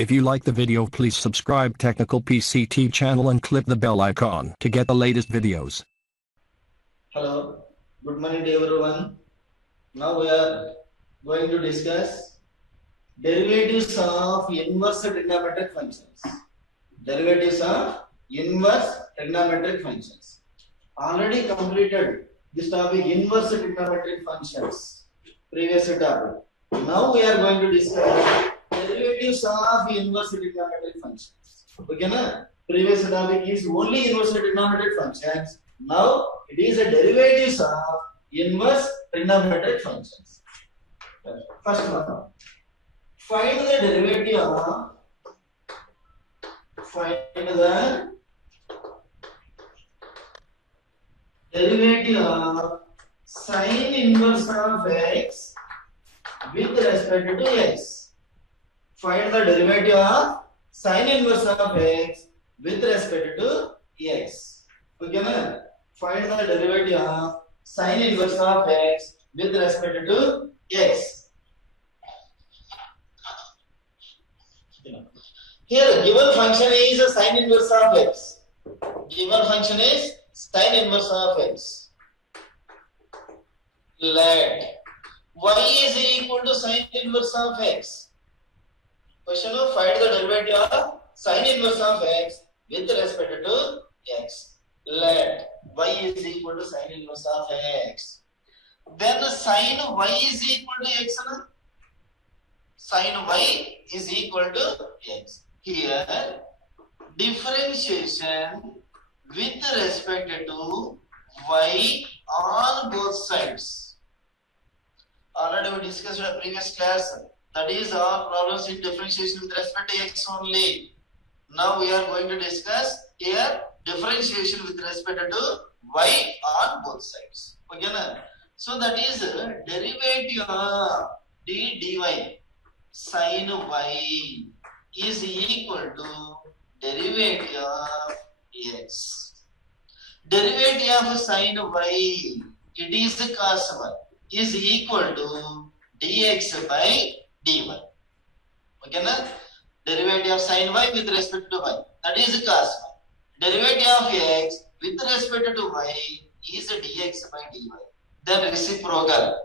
If you like the video, please subscribe Technical PCT channel and click the bell icon to get the latest videos. Hello, good morning to everyone. Now we are going to discuss derivatives of inverse trigonometric functions. Derivatives of inverse trigonometric functions. Already completed this topic, inverse trigonometric functions, previous topic. Now we are going to discuss derivatives of inverse trigonometric functions. Okay, na? Previous topic is only inverse trigonometric functions. Now it is a derivatives of inverse trigonometric functions. First one, find the derivative of sine inverse of x with respect to x. Find the derivative of sine inverse of x with respect to x. Okay, na? Find the derivative of sine inverse of x with respect to x. Here, given function is a sine inverse of x. Given function is sine inverse of x. Let y is equal to sine inverse of x. Question of find the derivative of sine inverse of x with respect to x. Let y is equal to sine inverse of x. Then sine y is equal to x. Sine y is equal to x. Here, differentiation with respect to y on both sides. Already we discussed in the previous class. That is all problems in differentiation with respect to x only. Now we are going to discuss here differentiation with respect to y on both sides. Okay, na? So that is derivative of d dy sin y is equal to derivative of x. Derivative of sin y, it is cos y, is equal to dx by dy. Okay, na? Derivative of sin y with respect to y, that is cos y. Derivative of x with respect to y is dx by dy. Then reciprocal.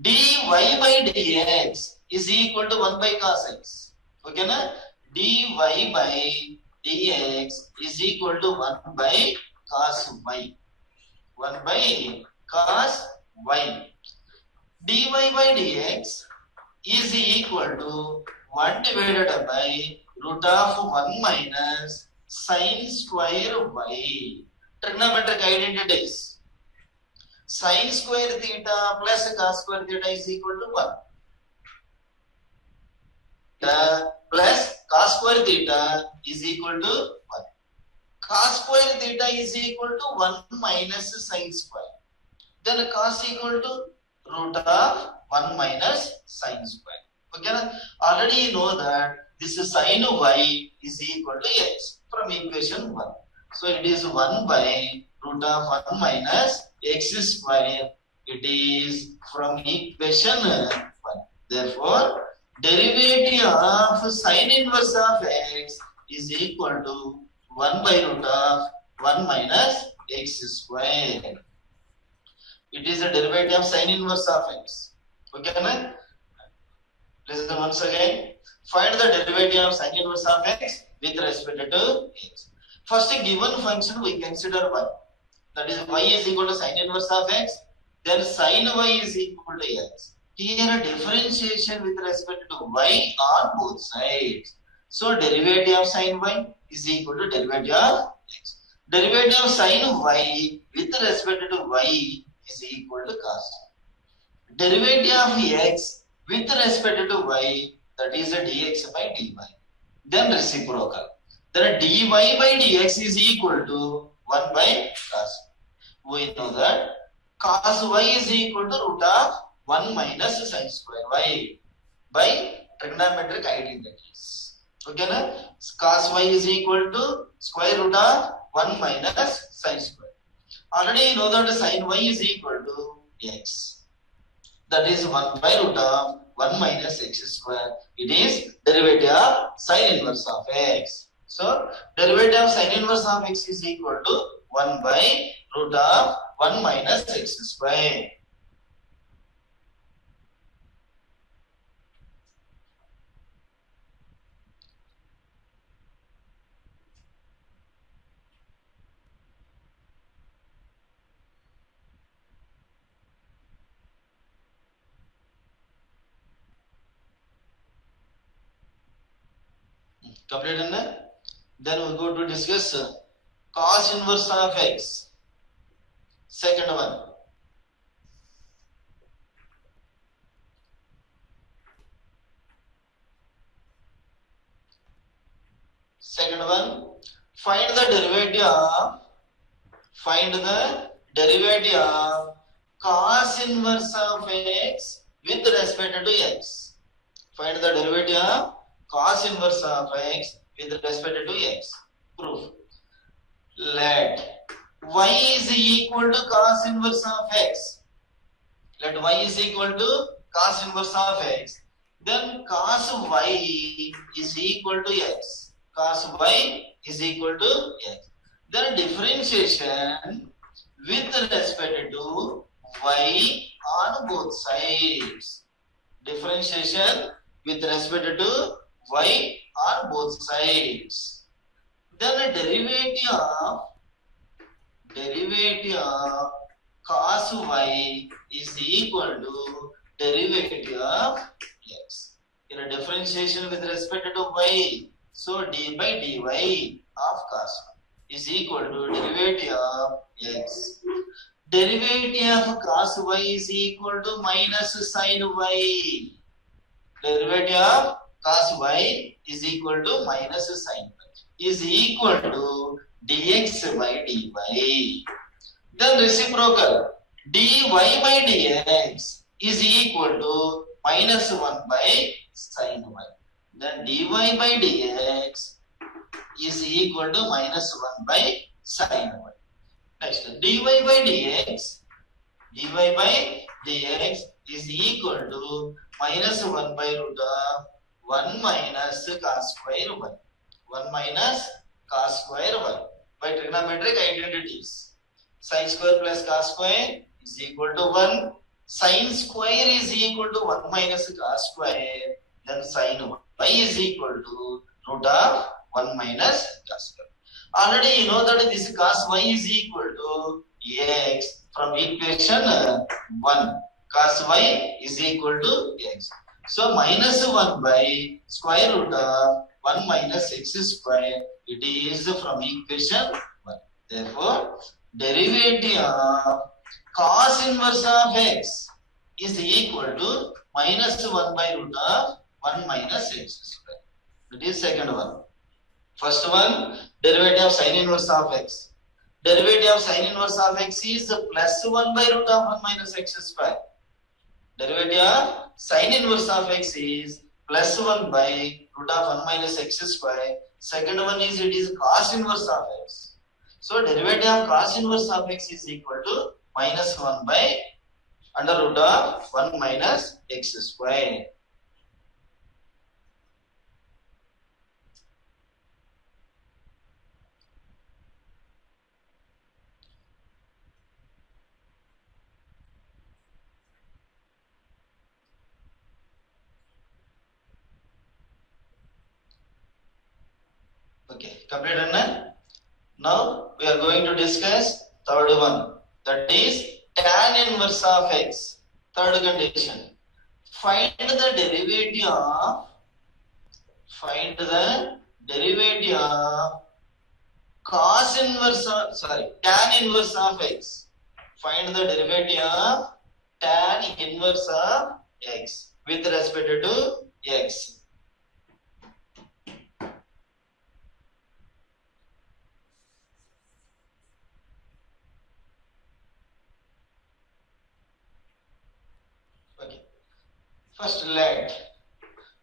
dy by dx is equal to 1 by cos x. Okay, na? dy by dx is equal to 1 by cos y. 1 by cos y. dy by dx is equal to 1 divided by root of 1 minus sin square y. Trigonometric identities. Sin square theta plus cos square theta is equal to 1. Plus cos square theta is equal to 1. Cos square theta is equal to 1 minus sin square. Then cos equal to root of 1 minus sin square. Okay, already you know that this is sin y is equal to x from equation 1. So it is 1 by root of 1 minus x square. It is from equation 1. Therefore, derivative of sin inverse of x is equal to 1 by root of 1 minus x square. It is a derivative of sin inverse of x. Okay, man? Listen once again. Find the derivative of sin inverse of x with respect to x. First, a given function we consider y. That is y is equal to sin inverse of x. Then sin y is equal to x. Here, differentiation with respect to y on both sides. So, derivative of sin y is equal to derivative of x. Derivative of sin y with respect to y is equal to cos. Derivative of x with respect to y, that is a dx by dy. Then reciprocal. Then dy by dx is equal to 1 by cos. We know that cos y is equal to root of 1 minus sin square y by trigonometric identities. Okay, na? Cos y is equal to square root of 1 minus sin square. Already you know that sin y is equal to x. that is 1 by root of 1 minus x square. It is derivative of sine inverse of x. So derivative of sine inverse of x is equal to 1 by root of 1 minus x square. Complete and then we go to discuss cos inverse of x. Second one. Second one, find the derivative of cos inverse of x with respect to x. Find the derivative of cos inverse of x with respect to x. Proof. Let y is equal to cos inverse of x. Let y is equal to cos inverse of x. Then cos y is equal to x. Cos y is equal to x. Then differentiation with respect to y on both sides. Differentiation with respect to y on both sides. Then a derivative of cos y is equal to derivative of x. In a differentiation with respect to y, so d by dy of cos y is equal to derivative of x. Derivative of cos y is equal to minus sin y. Derivative of cos y is equal to minus sin y is equal to dx by dy. Then reciprocal dy by dx is equal to minus 1 by sin y. Then dy by dx is equal to minus 1 by sin y. Next, dy by dx is equal to minus 1 by root of 1 minus cos square y. 1 minus cos square y by trigonometric identities. Sin square plus cos square is equal to 1. Sin square is equal to 1 minus cos square. Then sin y is equal to root of 1 minus cos square. Already you know that this cos y is equal to x from equation 1. Cos y is equal to x. So minus 1 by square root of 1 minus x square. It is from equation 1. Therefore, derivative of cos inverse of x is equal to minus 1 by root of 1 minus x square. That is second one. First one, derivative of sin inverse of x. Derivative of sin inverse of x is plus 1 by root of 1 minus x square. Derivative of sin inverse of x is plus 1 by root of 1 minus x square. Second one is it is cos inverse of x. So derivative of cos inverse of x is equal to minus 1 by under root of 1 minus x square. Okay, completed now? Now we are going to discuss third one, that is tan inverse of x. Third condition. Find the derivative of cos inverse of tan inverse of x. Find the derivative of tan inverse of x with respect to x. First, let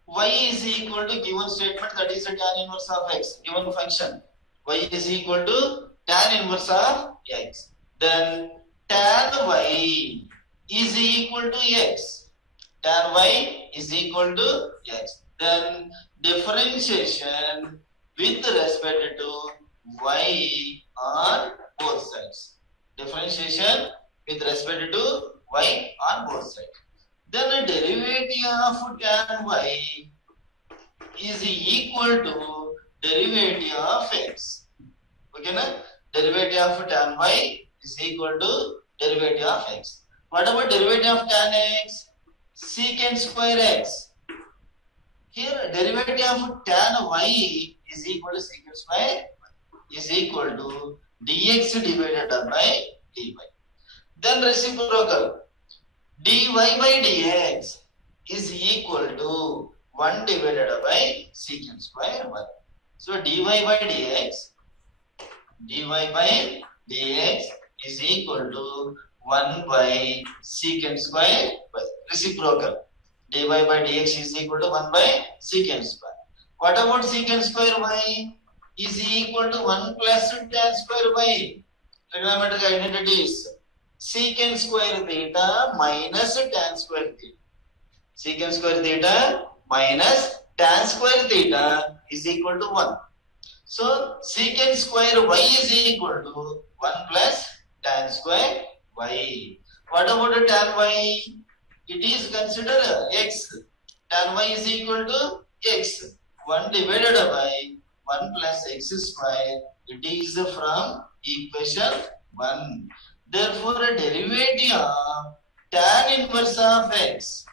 y is equal to given statement, that is a tan inverse of x. Given function y is equal to tan inverse of x. Then tan y is equal to x. tan y is equal to x. Then differentiation with respect to y on both sides. Differentiation with respect to y on both sides. Then a derivative of tan y is equal to derivative of x. Okay, na? Derivative of tan y is equal to derivative of x. What about derivative of tan x? Secant square x. Here derivative of tan y is equal to secant square is equal to dx divided by dy. Then reciprocal dy by dx is equal to 1 divided by secant square 1. So dy by dx is equal to 1 by secant square 1. Reciprocal dy by dx is equal to 1 by secant square. What about secant square y is equal to 1 plus tan square y? Trigonometric identities. Secant square theta minus tan square theta. Secant square theta minus tan square theta is equal to 1. So secant square y is equal to 1 plus tan square y. What about tan y? It is considered x. Tan y is equal to x. 1 divided by 1 plus x square. It is from equation 1. Therefore, a derivative of tan inverse of x.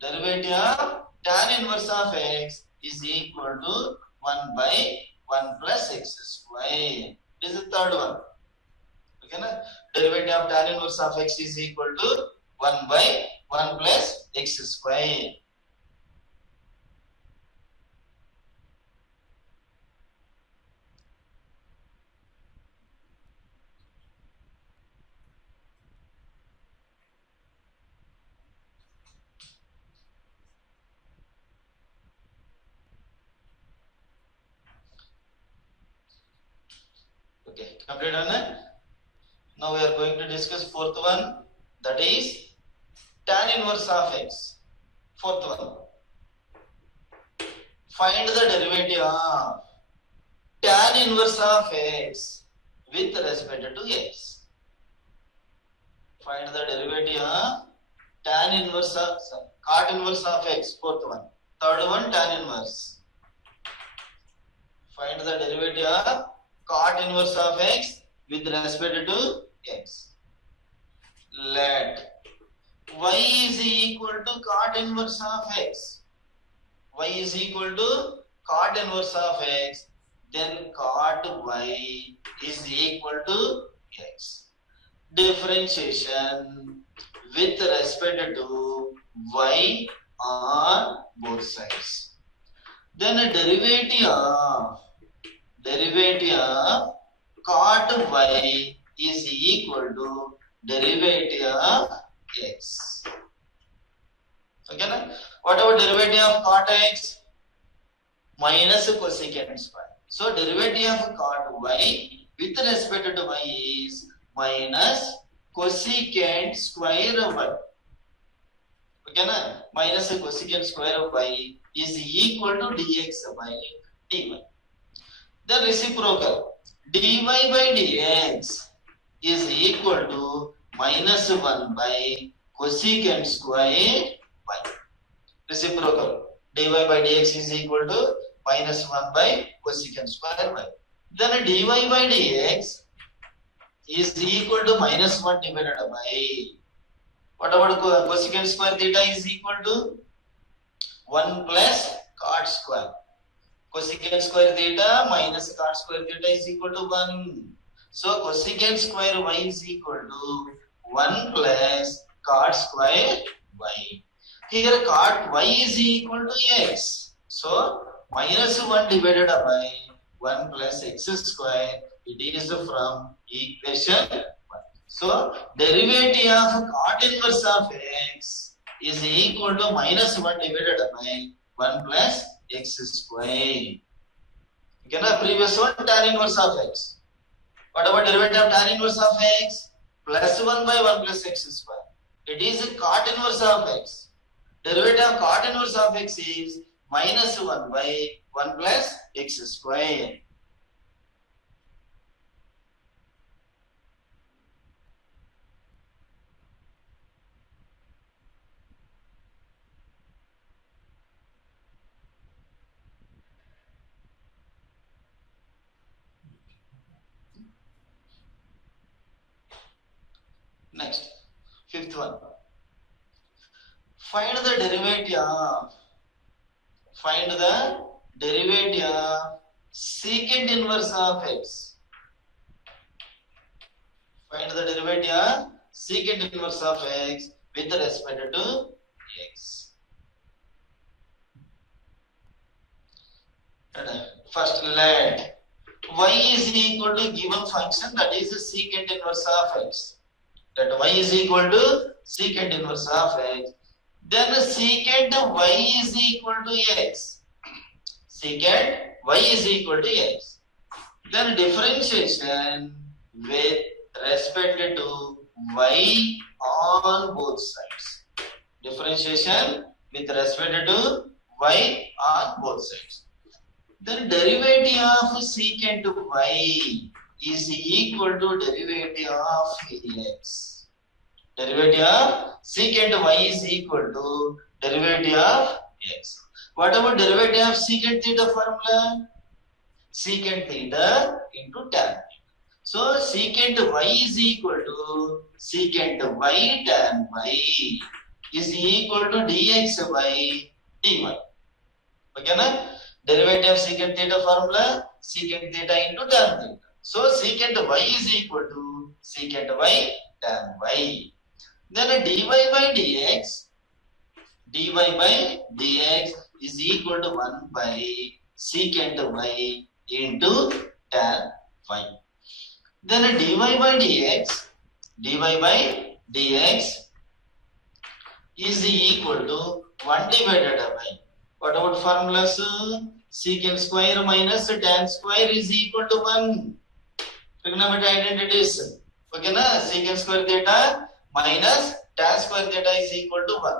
Derivative of tan inverse of x is equal to 1 by 1 plus x square. This is the third one. Okay, na? Derivative of tan inverse of x is equal to 1 by 1 plus x square. Okay, complete on it. Now we are going to discuss fourth one, that is tan inverse of x. Fourth one. Find the derivative of tan inverse of x with respect to x. Find the derivative of tan inverse of cot inverse of x. Fourth one. Third one, tan inverse. Find the derivative of cot inverse of x with respect to x. Let y is equal to cot inverse of x. Y is equal to cot inverse of x. Then cot y is equal to x. Differentiation with respect to y on both sides. Then a derivative of cot y is equal to derivative of x. Okay, na? What about derivative of cot x? Minus cosecant square. So derivative of cot y with respect to y is minus cosecant square of y. Okay, na? Minus cosecant square of y is equal to dx by dy. The reciprocal dy by dx is equal to minus 1 by cosecant square y. Reciprocal dy by dx is equal to minus 1 by cosecant square y. Then dy by dx is equal to minus 1 divided by, what about cosecant square theta is equal to 1 plus cot square. Cosecant square theta minus cot square theta is equal to 1. So cosecant square y is equal to 1 plus cot square y. Here cot y is equal to x. So minus 1 divided by 1 plus x square. It is from equation 1. So derivative of cot inverse of x is equal to minus 1 divided by 1 plus x square. Okay, na? Previous one, tan inverse of x. What about derivative of tan inverse of x? Plus 1 by 1 plus x square. It is cot inverse of x. Derivative of cot inverse of x is minus 1 by 1 plus x square. Next, fifth one. Find the derivative of secant inverse of x. Find the derivative of secant inverse of x with respect to x. First, let y is equal to given function, that is secant inverse of x. That y is equal to secant inverse of x. Then secant y is equal to x. Secant y is equal to x. Then differentiation with respect to y on both sides. Differentiation with respect to y on both sides. Then derivative of secant y is equal to derivative of x. Derivative of secant y is equal to derivative of x. What about derivative of secant theta formula? Secant theta into tan. So secant y is equal to secant y tan y is equal to dx by dy. Okay na? Derivative of secant theta formula, secant theta into tan theta. So secant y is equal to secant y tan y. Then dy by dx is equal to 1 by secant y into tan y. Then dy by dx is equal to 1 divided by, what about formulas? Secant square minus tan square is equal to 1. Trigonometric identities. Okay na? Secant square theta minus tan square theta is equal to 1.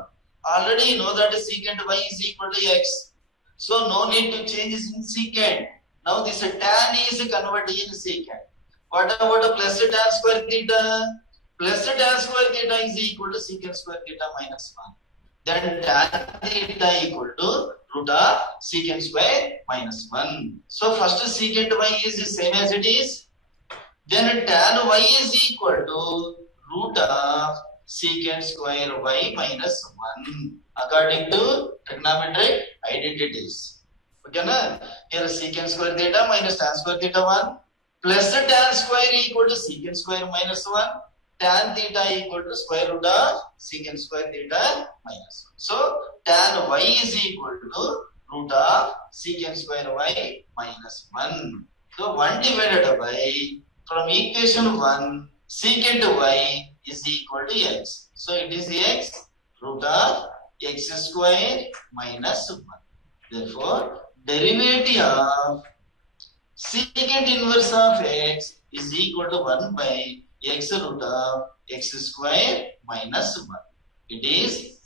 Already you know that secant y is equal to x. So no need to change this in secant. Now this tan is converted in secant. What about plus tan square theta? Plus tan square theta is equal to secant square theta minus 1. Then tan theta equal to root of secant square minus 1. So first secant y is the same as it is. Then tan y is equal to root of secant square y minus 1 according to trigonometric identities. Okay na? Here secant square theta minus tan square theta 1 plus tan square equal to secant square minus 1. Tan theta equal to square root of secant square theta minus 1. So tan y is equal to root of secant square y minus 1. So 1 divided by, from equation 1, secant y is equal to x. So it is x root of x square minus 1. Therefore, derivative of secant inverse of x is equal to 1 by x root of x square minus 1. It is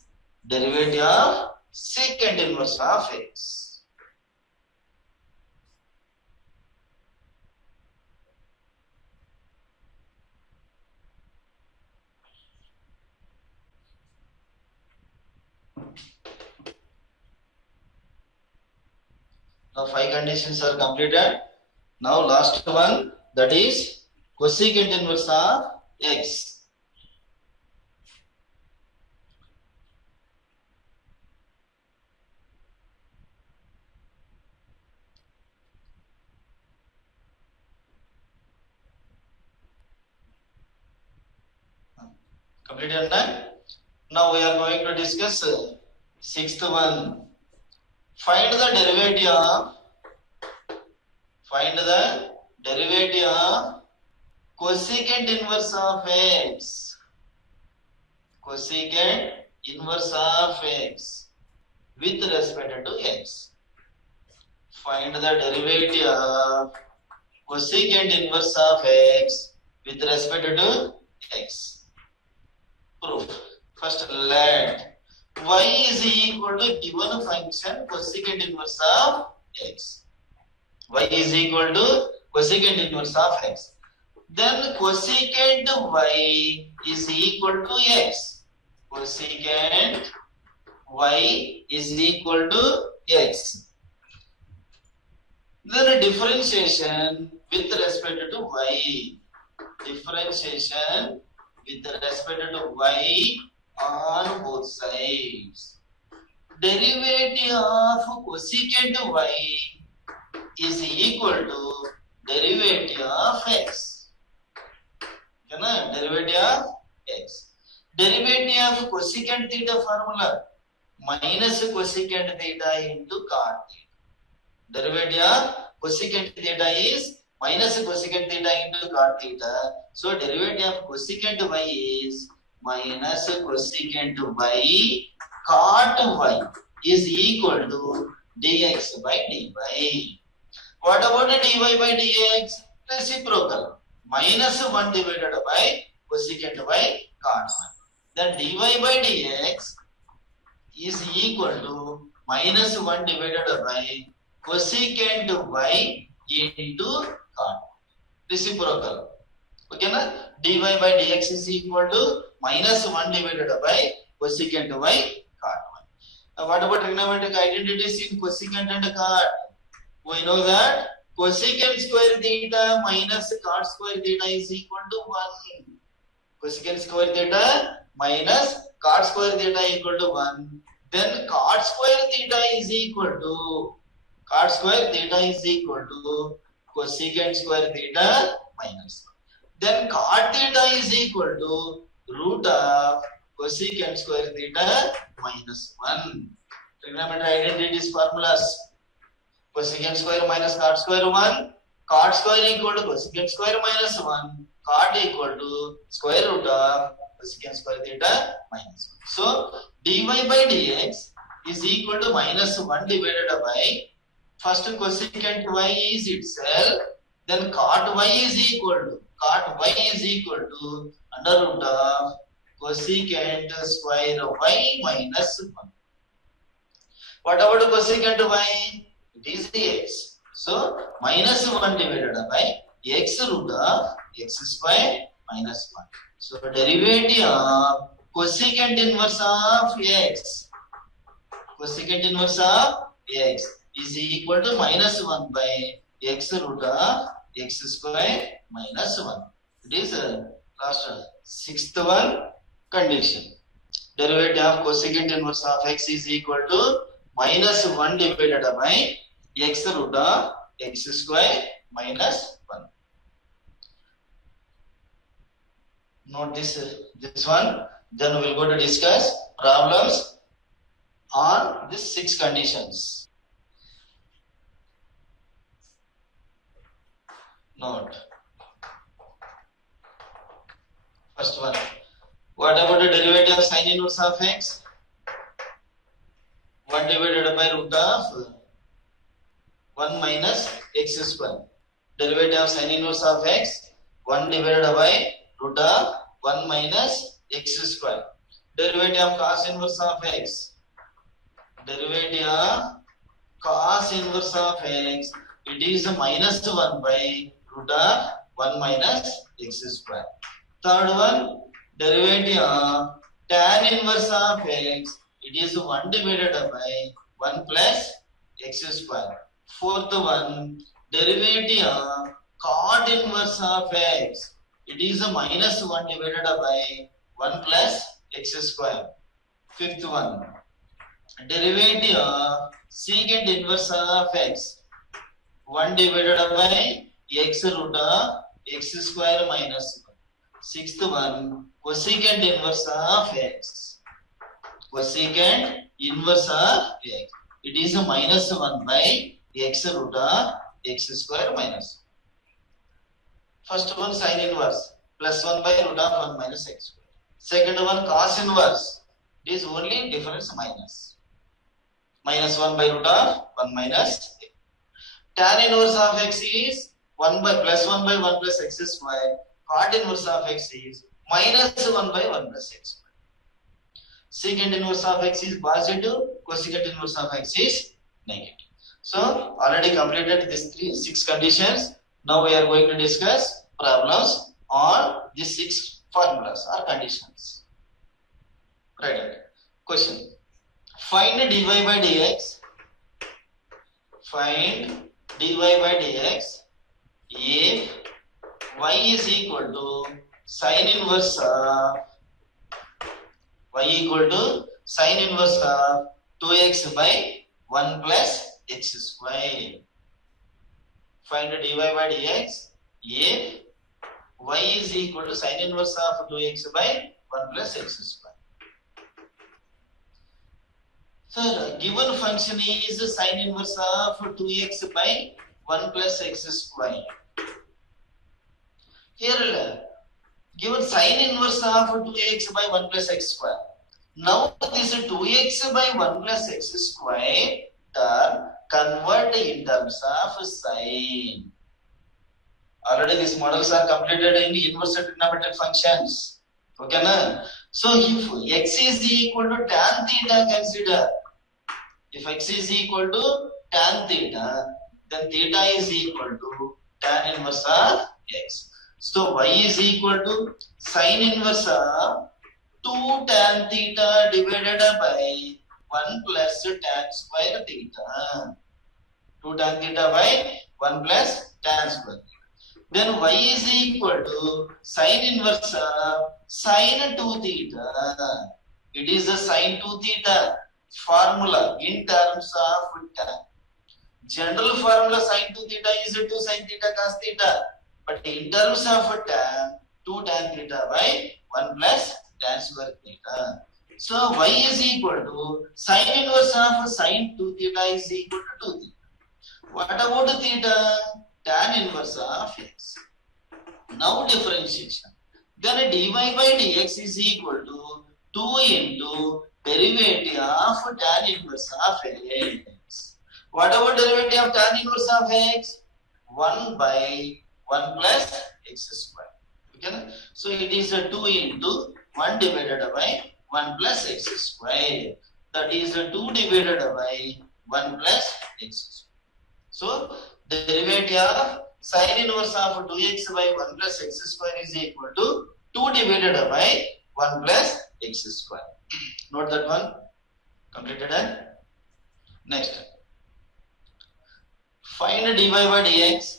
derivative of secant inverse of x. Now 5 conditions are completed. Now last one, that is cosecant inverse of x. Completed now? Now we are going to discuss sixth one. Find the derivative of cosecant inverse of x. Cosecant inverse of x with respect to x. Find the derivative of cosecant inverse of x with respect to x. Proof. First, let y is equal to given function cosecant inverse of x. Y is equal to cosecant inverse of x. Then cosecant y is equal to x. Cosecant y is equal to x. Then differentiation with respect to y. Differentiation with respect to y on both sides. Derivative of cosecant y is equal to derivative of x. Derivative of x. Derivative of cosecant theta formula minus cosecant theta into cot theta. Derivative of cosecant theta is minus cosecant theta into cot theta. So derivative of cosecant y is minus cosecant y cot y is equal to dx by dy. What about the dy by dx? Reciprocal. Minus 1 divided by cosecant y cot y. Then dy by dx is equal to minus 1 divided by cosecant y into cot. Reciprocal. Okay, na? dy by dx is equal to minus 1 divided by cosecant y cot y. What about trigonometric identities in cosecant and cot? We know that cosecant square theta minus cot square theta is equal to 1. Cosecant square theta minus cot square theta equal to 1. Then cot square theta is equal to cosecant square theta minus 1. Then cot theta is equal to root of cosecant square theta minus 1. Trigonometric identities formulas. Cosecant square minus cot square 1. Cot square equal to cosecant square minus 1. Cot equal to square root of cosecant square theta minus 1. So dy by dx is equal to minus 1 divided by first cosecant y is itself, then cot y is equal to under root of cosecant square y minus 1. What about cosecant y? It is x. So minus 1 divided by x root of x square minus 1. So derivative of cosecant inverse of x. Cosecant inverse of x is equal to minus 1 by x root of x square minus 1. It is last sixth one condition. Derivative of cosecant inverse of x is equal to minus 1 divided by x root of x square minus 1. Note this one. Then we will go to discuss problems on these 6 conditions. Note. First one. What about the derivative of sin inverse of x? 1 divided by root of 1 minus x square. Derivative of sin inverse of x, 1 divided by root of 1 minus x square. Derivative of cos inverse of x. Derivative of cos inverse of x, it is minus 1 by root of 1 minus x square. Third one, derivative of tan inverse of x, it is 1 divided by 1 plus x square. Fourth one, derivative of cot inverse of x, it is minus 1 divided by 1 plus x square. Fifth one, derivative of secant inverse of x, 1 divided by x root of x square minus 1. Sixth one, cosecant inverse of x. Cosecant inverse of x, it is minus 1 by x root of x square minus 1. First one, sin inverse, plus 1 by root of 1 minus x square. Second one, cos inverse, it is only difference minus. Minus 1 by root of 1 minus x. Tan inverse of x is 1 by plus 1 by 1 plus x square. Cot inverse of x is minus 1 by 1 plus x square. secant inverse of x is positive, cosecant inverse of x is negative. So already completed these 6 conditions. Now we are going to discuss problems on these 6 formulas or conditions. Right. Question. Find dy by dx. Find dy by dx if y is equal to sin inverse of 2x by 1 plus x square. Find dy by dx if y is equal to sin inverse of 2x by 1 plus x square. So given function is sin inverse of 2x by 1 plus x square. Here given sin inverse of 2x by 1 plus x square. Now this 2x by 1 plus x square term convert in terms of sin. Already these models are completed in inverse trigonometric functions. Okay na? So if x is equal to tan theta, consider. If x is equal to tan theta, then theta is equal to tan inverse of x. So y is equal to sin inverse of 2 tan theta divided by 1 plus tan square theta. 2 tan theta by 1 plus tan square. Then y is equal to sin inverse of sin 2 theta. It is a sin 2 theta formula in terms of tan. General formula sin 2 theta is 2 sin theta cos theta. But in terms of tan, 2 tan theta by 1 plus tan square theta. So y is equal to sin inverse of sin 2 theta is equal to 2 theta. What about theta? Tan inverse of x. Now differentiation. Then dy by dx is equal to 2 into derivative of tan inverse of x. What about derivative of tan inverse of x? 1 by 1 plus x square. Okay? So it is a 2 into 1 divided by 1 plus x square. That is a 2 divided by 1 plus x square. So the derivative of sin inverse of 2x by 1 plus x square is equal to 2 divided by 1 plus x square. Note that one. Completed. Next. Find dy by dx.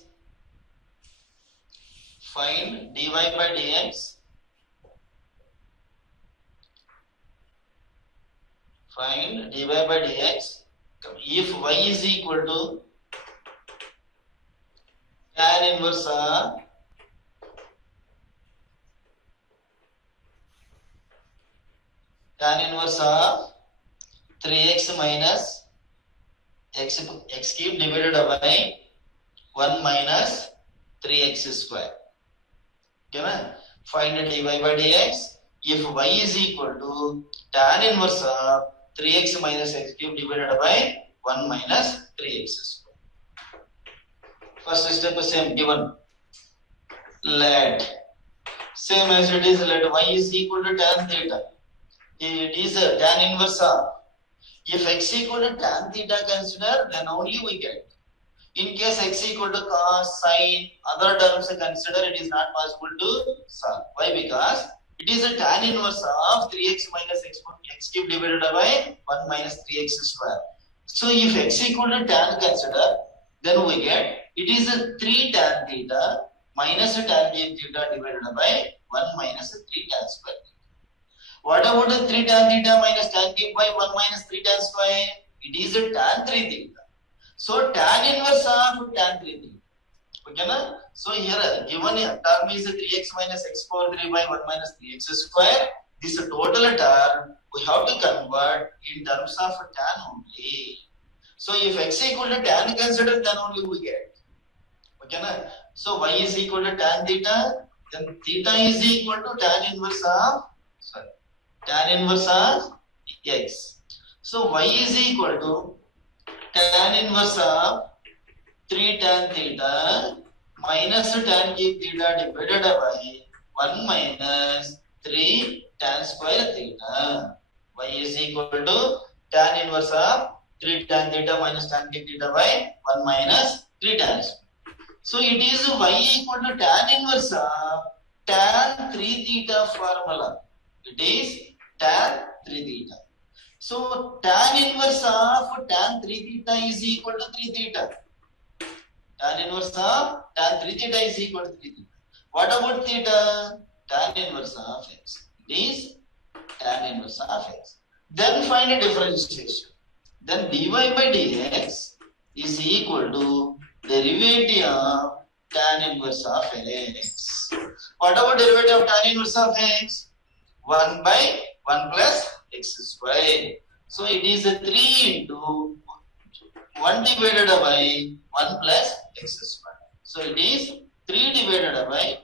Find dy by dx. Find dy by dx if y is equal to tan inverse of 3x minus x cube divided by 1 minus 3x square. Okay, find dy by dx if y is equal to tan inverse of 3x minus x cube divided by 1 minus 3x square. First step is same given. Let same as it is, let y is equal to tan theta. It is a tan inverse of. If x equal to tan theta consider, then only we get. In case x equal to cos, sin, other terms consider, it is not possible to solve. Why? Because it is a tan inverse of 3x minus x cube divided by 1 minus 3x square. So if x equal to tan consider, then we get it is a 3 tan theta minus tan cube theta divided by 1 minus 3 tan square. What about the 3 tan theta minus tan cube by 1 minus 3 tan square? It is a tan 3 theta. So tan inverse of tan 3 theta. Okay na? So here given term is 3x minus x power 3 by 1 minus 3x square. This total term we have to convert in terms of tan only. So if x equal to tan consider, then only we get. Okay na? So y is equal to tan theta, then theta is equal to tan inverse of x. So y is equal to tan inverse of 3 tan theta minus tan cube theta divided by 1 minus 3 tan square theta. y is equal to tan inverse of 3 tan theta minus tan theta by 1 minus 3 tan. So it is y equal to tan inverse of tan 3 theta formula. It is tan 3 theta. So tan inverse of tan 3 theta is equal to 3 theta. Tan inverse of tan 3 theta is equal to 3 theta. What about theta? Tan inverse of x. It is tan inverse of x. Then find a differentiation. Then dy by dx is equal to derivative of tan inverse of x. What about derivative of tan inverse of x? 1 by 1 plus x square. So it is a 3 into 1 divided by 1 plus x square. So it is 3 divided by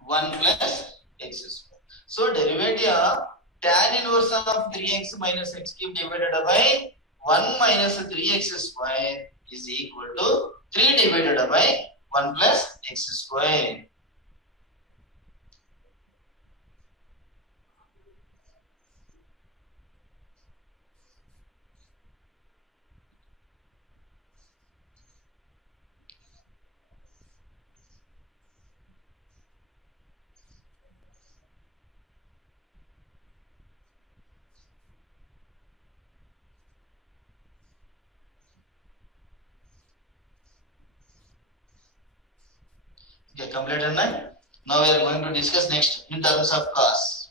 1 plus x square. So derivative of tan inverse of 3x minus x cube divided by 1 minus 3x square is equal to 3 divided by 1 plus x square. Okay, completed now. Now we are going to discuss next in terms of cos.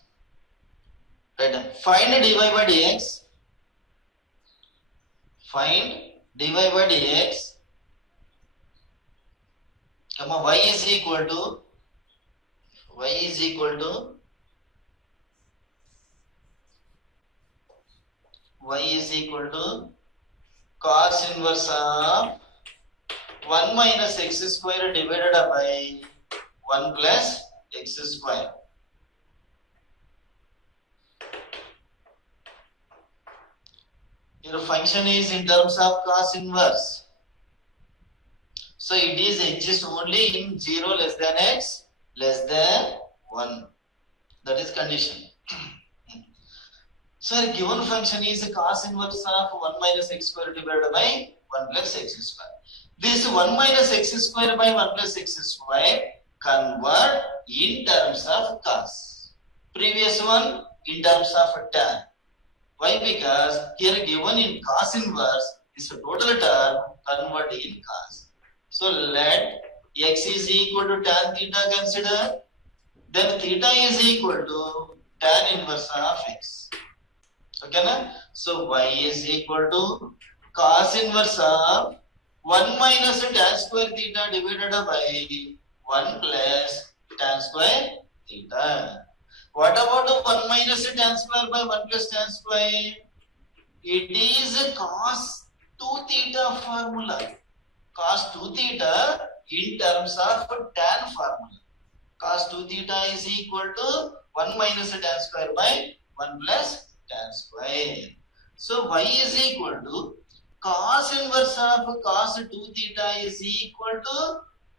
Right. Find dy by dx. Find dy by dx. Comma y is equal to cos inverse of 1 minus x square divided by 1 plus x square. Your function is in terms of cos inverse. So it is exists only in 0 less than x less than 1. That is condition. So given function is cos inverse of 1 minus x square divided by 1 plus x square. This 1 minus x square by 1 plus x square convert in terms of cos. Previous one in terms of tan. Why? Because here given in cos inverse is a total term convert in cos. So let x is equal to tan theta consider. Then theta is equal to tan inverse of x. Okay na? So y is equal to cos inverse of 1 minus tan square theta divided by 1 plus tan square theta. What about the 1 minus tan square by 1 plus tan square? It is a cos 2 theta formula. Cos 2 theta in terms of tan formula. Cos 2 theta is equal to 1 minus tan square by 1 plus tan square. So y is equal to cos inverse of cos 2 theta is equal to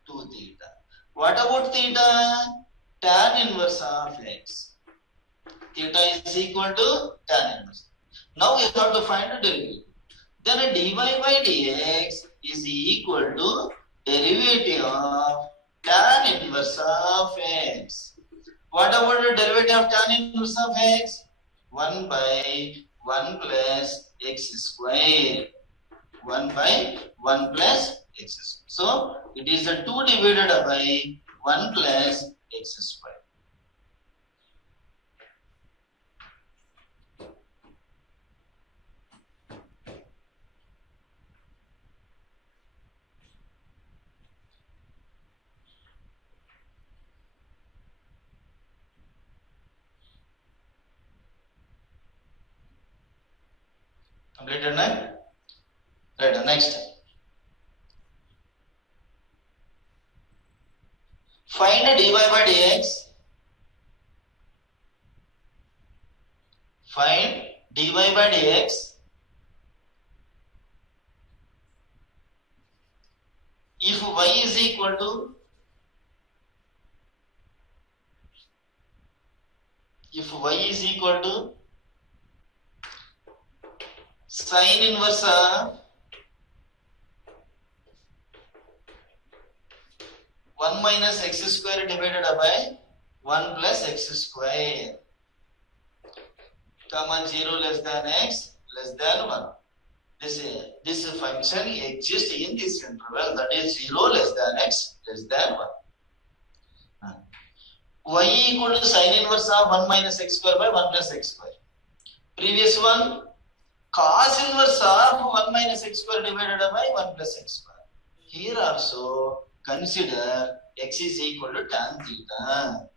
2 theta. What about theta? Tan inverse of x. Theta is equal to tan inverse. Now we have to find the derivative. Then a dy by dx is equal to derivative of tan inverse of x. What about the derivative of tan inverse of x? 1 by 1 plus x square. 1 by 1 plus x square. So it is a 2 divided by 1 plus x square. Completed now? Right, next. Find dy by dx. Find dy by dx. If y is equal to Sine inverse of 1 minus x square divided by 1 plus x square, comma 0 less than x less than 1. This function exists in this interval, that is 0 less than x less than 1. Y equal to sine inverse of 1 minus x square by 1 plus x square. Previous one, cos inverse of 1 minus x square divided by 1 plus x square. Here also consider x is equal to tan theta.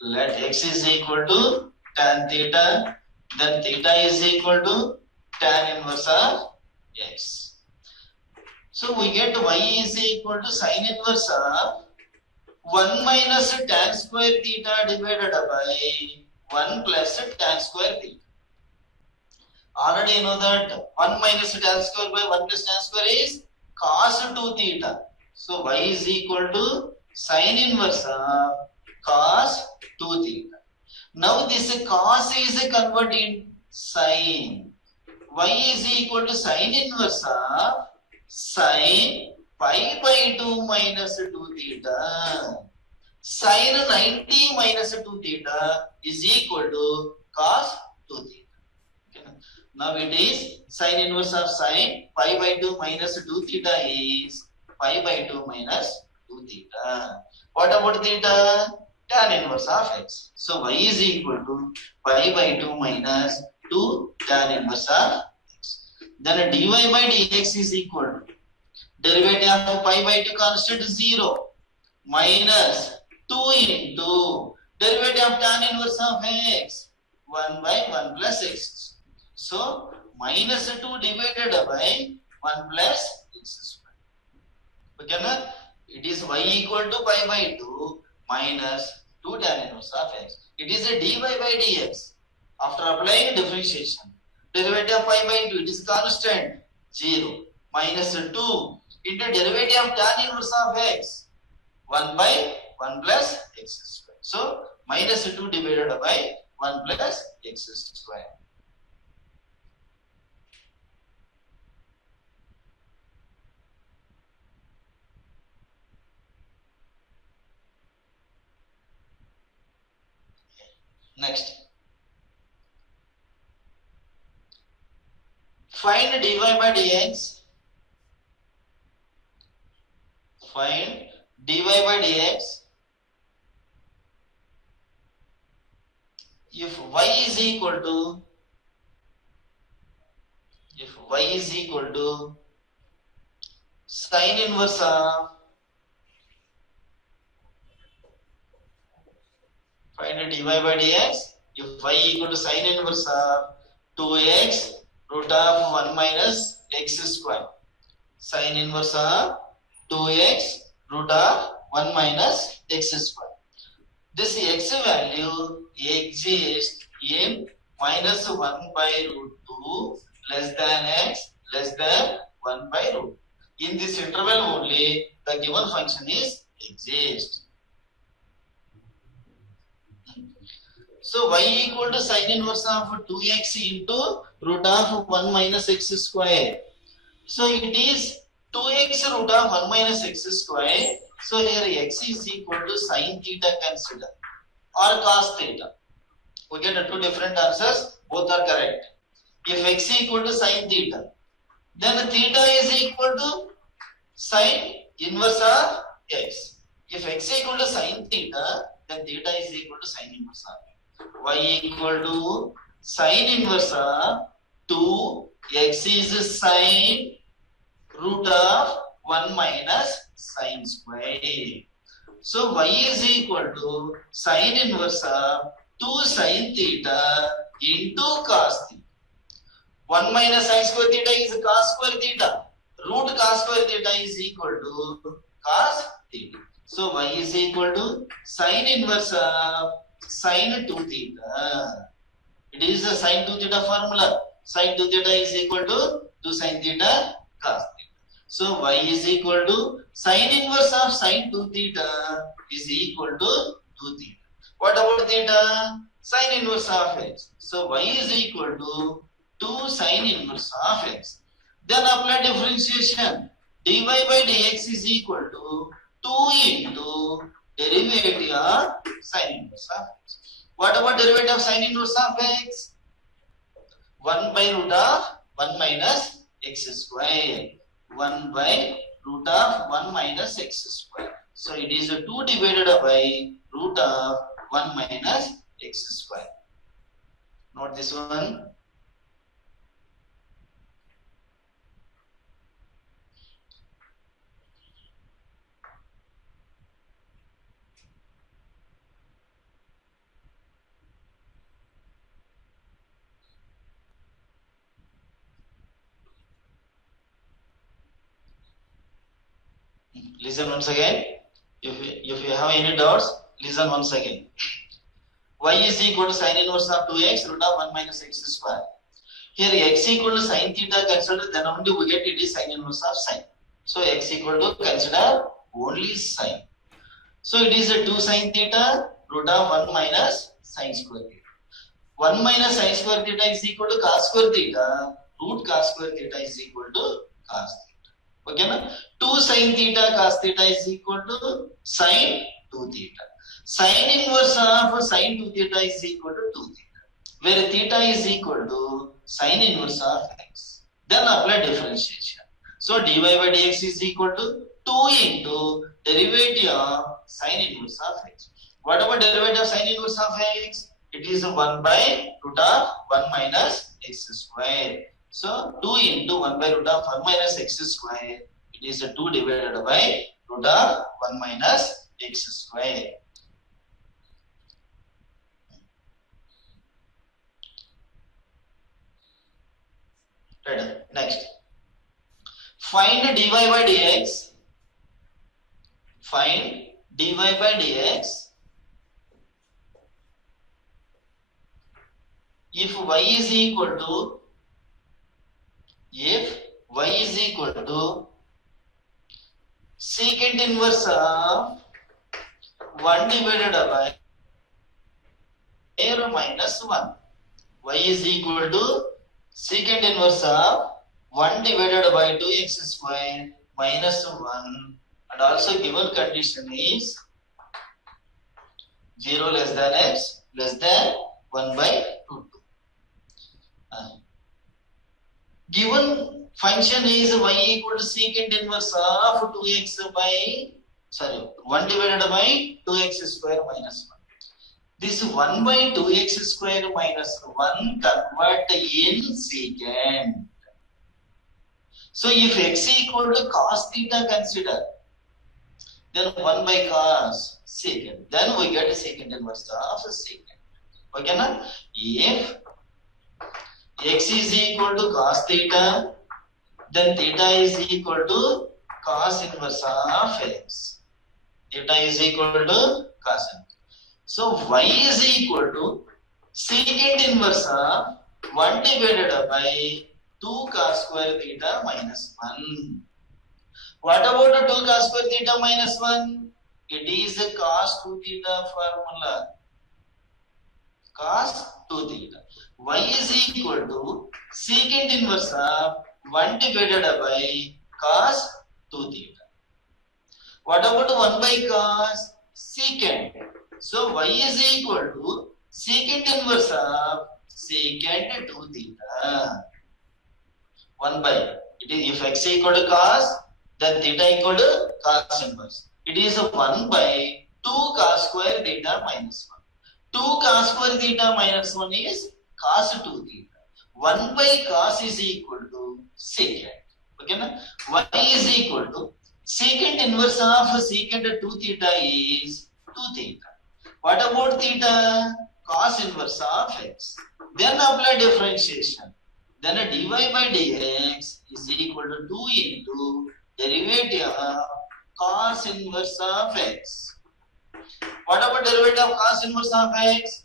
Let x is equal to tan theta, then theta is equal to tan inverse of x. So we get y is equal to sine inverse of 1 minus tan square theta divided by 1 plus tan square theta. Already you know that 1 minus tan square by 1 plus tan square is cos 2 theta. So y is equal to sine inverse of cos 2 theta. Now this cos is converted in sine. Y is equal to sine inverse of sine pi by 2 minus 2 theta. Sine 90 minus 2 theta is equal to cos 2 theta. Okay. Now it is sine inverse of sine pi by 2 minus 2 theta is pi by 2 minus 2 theta. What about theta? Tan inverse of x. So y is equal to pi by 2 minus 2 tan inverse of x. Then dy by dx is equal to derivative of pi by 2 constant 0 minus 2 into derivative of tan inverse of x 1 by 1 plus x. So minus 2 divided by 1 plus x square. Okay, na? It is y equal to pi by 2 minus 2 tan inverse of x. It is a dy by dx. After applying differentiation, derivative of pi by 2, it is constant 0 minus 2 into derivative of tan inverse of x 1 by 1 plus x square. So minus 2 divided by 1 plus x square. Next, find dy by dx. Find dy by dx if y is equal to sine inverse of, find dy by dx if y equal to sine inverse of 2x root of 1 minus x square. Sine inverse of 2x root of 1 minus x square. This x value exists in minus 1 by root 2 less than x less than 1 by root. In this interval only the given function is exists. So y equal to sine inverse of 2x into root of 1 minus x square. So it is 2x root of 1 minus x square. So here x is equal to sine theta consider or cos theta. We get two different answers, both are correct. If x equal to sine theta, then theta is equal to sine inverse of x. If x equal to sine theta, then theta is equal to sine inverse of x. Y equal to sine inverse of 2, x is sine root of 1 minus sine square. So y is equal to sine inverse of 2 sine theta into cos theta. 1 minus sine square theta is cos square theta. Root cos square theta is equal to cos theta. So y is equal to sine inverse of sine 2 theta. It is the sine 2 theta formula. Sine 2 theta is equal to 2 sine theta cos theta. So y is equal to sine inverse of sine 2 theta is equal to 2 theta. What about theta? Sine inverse of x. So y is equal to 2 sine inverse of x. Then apply differentiation. dy by dx is equal to 2 into derivative of sine inverse of x. What about derivative of sine inverse of x? 1 by root of 1 minus x square. 1 by root of 1 minus x square. So it is 2 divided by root of 1 minus x square. Note this one. Listen once again. If you have any doubts, listen once again. Y is equal to sine inverse of 2x root of 1 minus x square. Here x equal to sine theta consider, then only we get it is sine inverse of sine. So x equal to consider only sine. So it is a 2 sine theta root of 1 minus sine square theta. 1 minus sine square theta is equal to cos square theta. Root cos square theta is equal to cos theta. Okay, na? 2 sine theta cos theta is equal to sine 2 theta. Sine inverse of sine 2 theta is equal to 2 theta, where theta is equal to sine inverse of x. Then apply differentiation. So dy by dx is equal to 2 into derivative of sine inverse of x. What about derivative of sine inverse of x? It is 1 by root of 1 minus x square. So 2 into 1 by root of 1 minus x square. It is 2 divided by root of 1 minus x square. Right. Next. Find dy by dx. Find dy by dx if y is equal to secant inverse of 1 divided by a minus 1. Y is equal to secant inverse of 1 divided by 2x square minus 1, and also given condition is 0 less than x less than 1 by root 2. Given function is y equal to secant inverse of 2x by 1 divided by 2x square minus 1. This 1 by 2x square minus 1 convert in secant. So if x equal to cos theta consider, then 1 by cos secant. Then we get secant inverse of secant. Okay, na? If x is equal to cos theta, then theta is equal to cos inverse of x. Theta is equal to cos inverse. So y is equal to secant inverse of 1 divided by 2 cos square theta minus 1. What about 2 cos square theta minus 1? It is a cos 2 theta formula. Cos 2 theta. Y is equal to secant inverse of 1 divided by cos 2 theta. What about 1 by cos? Secant. So y is equal to secant inverse of secant 2 theta. 1 by, it is if x equal to cos, then theta equal to cos inverse. It is 1 by 2 cos square theta minus 1. 2 cos square theta minus 1 is cos 2 theta. 1 by cos is equal to secant. Okay, na? Y is equal to secant inverse of secant 2 theta is 2 theta. What about theta? Cos inverse of x. Then apply differentiation. Then a dy by dx is equal to 2 into derivative of cos inverse of x. What about derivative of cos inverse of x?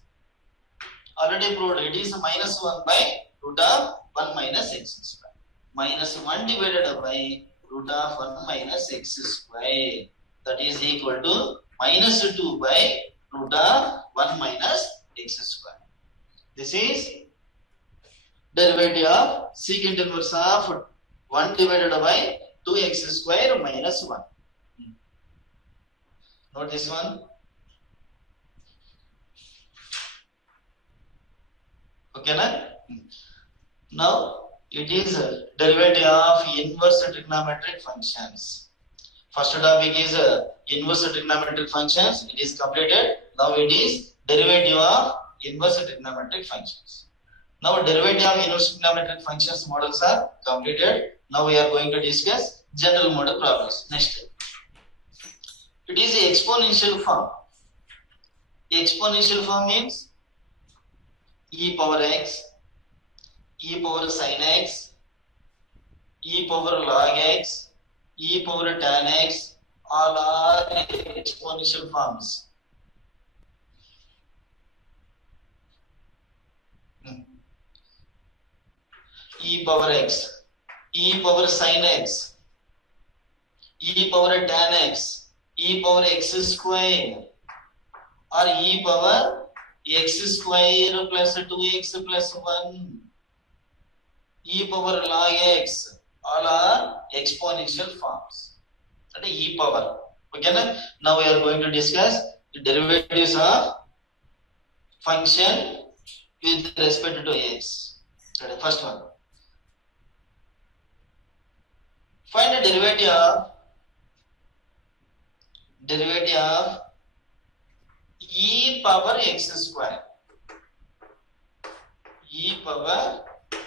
Already proved it is minus 1 by root of 1 minus x square. Minus 1 divided by root of 1 minus x square. That is equal to minus 2 by root of 1 minus x square. This is derivative of secant inverse of 1 divided by 2x square minus 1. Note this one. Okay, na? Now it is derivative of inverse trigonometric functions. First topic is inverse trigonometric functions. It is completed. Now it is derivative of inverse trigonometric functions. Now derivative of inverse trigonometric functions models are completed. Now we are going to discuss general model problems. Next. It is the exponential form. Exponential form means e power x, e power sin x, e power log x, e power tan x, all are exponential forms. E power x, e power sin x, e power tan x, e power x square, or e power x square plus 2x plus 1, e power log x, all are exponential forms. That is e power. Okay, now we are going to discuss the derivatives of function with respect to x. That is the first one. Find the derivative of e power x square. E power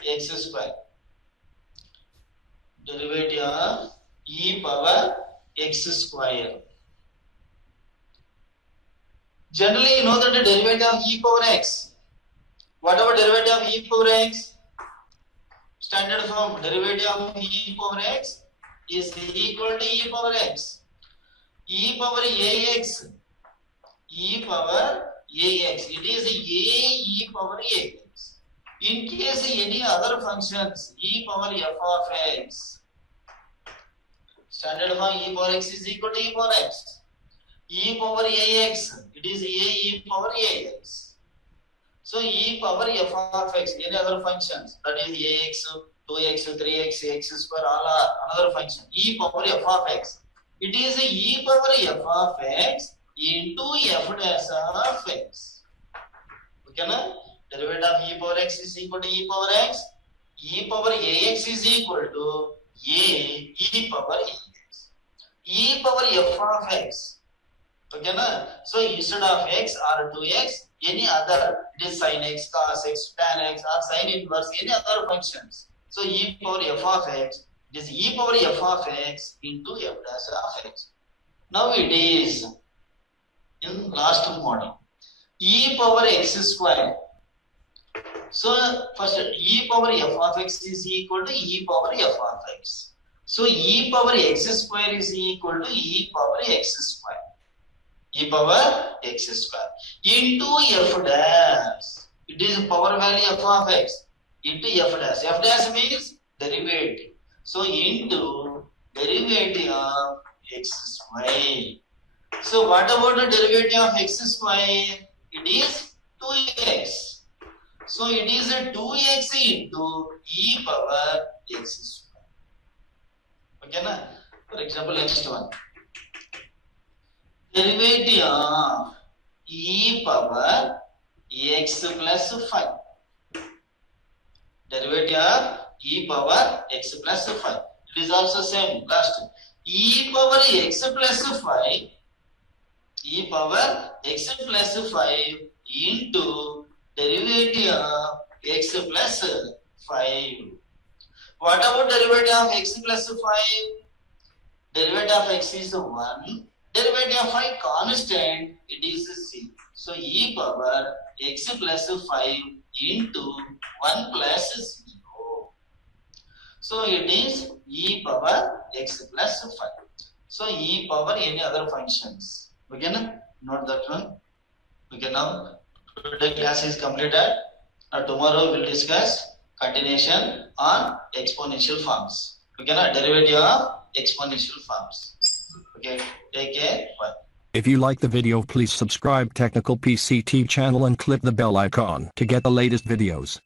x square. Derivative of e power x square. Generally, you know that the derivative of e power x. Whatever derivative of e power x, standard form derivative of e power x is equal to e power x. E power ax. E power ax. It is a e power ax. In case any other functions, e power f of x. Standard form e power x is equal to e power x. E power ax. It is e power ax. So e power f of x. Any other functions, that is ax, 2x, 3x, x square, all are another function. E power f of x. It is e power f of x into f dash of x. Okay, na? Derivative of e power x is equal to e power x. E power ax is equal to e power ax. E power f of x. Okay, na? So instead of x or 2x, any other, it is sin x, cos x, tan x, or sin inverse, any other functions. So e power f of x, it is e power f of x into f dash of x. Now it is in last model. E power x square. So first e power f of x is equal to e power f of x. So e power x square is equal to e power x square. E power x square into f dash. It is power value f of x into f dash. F dash means derivative. So into derivative of x square. So what about the derivative of x square? It is 2x. So it is a 2x into e power x square. Okay, na? For example, next one. Derivative of e power x plus 5. Derivative of e power x plus 5. It is also same. Last. E power x plus 5. E power x plus 5 into derivative of x plus 5. What about derivative of x plus 5? Derivative of x is 1. Derivative of 5 constant, it is 0. So e power x plus 5 into 1 plus 0. So it is e power x plus 5. So e power any other functions. Okay, na? Note that one. Okay, now today class is completed. Now tomorrow we will discuss continuation on exponential forms. Okay, na? Derivative of exponential forms. Okay, take care. Bye. If you like the video, please subscribe Technical PCT channel and click the bell icon to get the latest videos.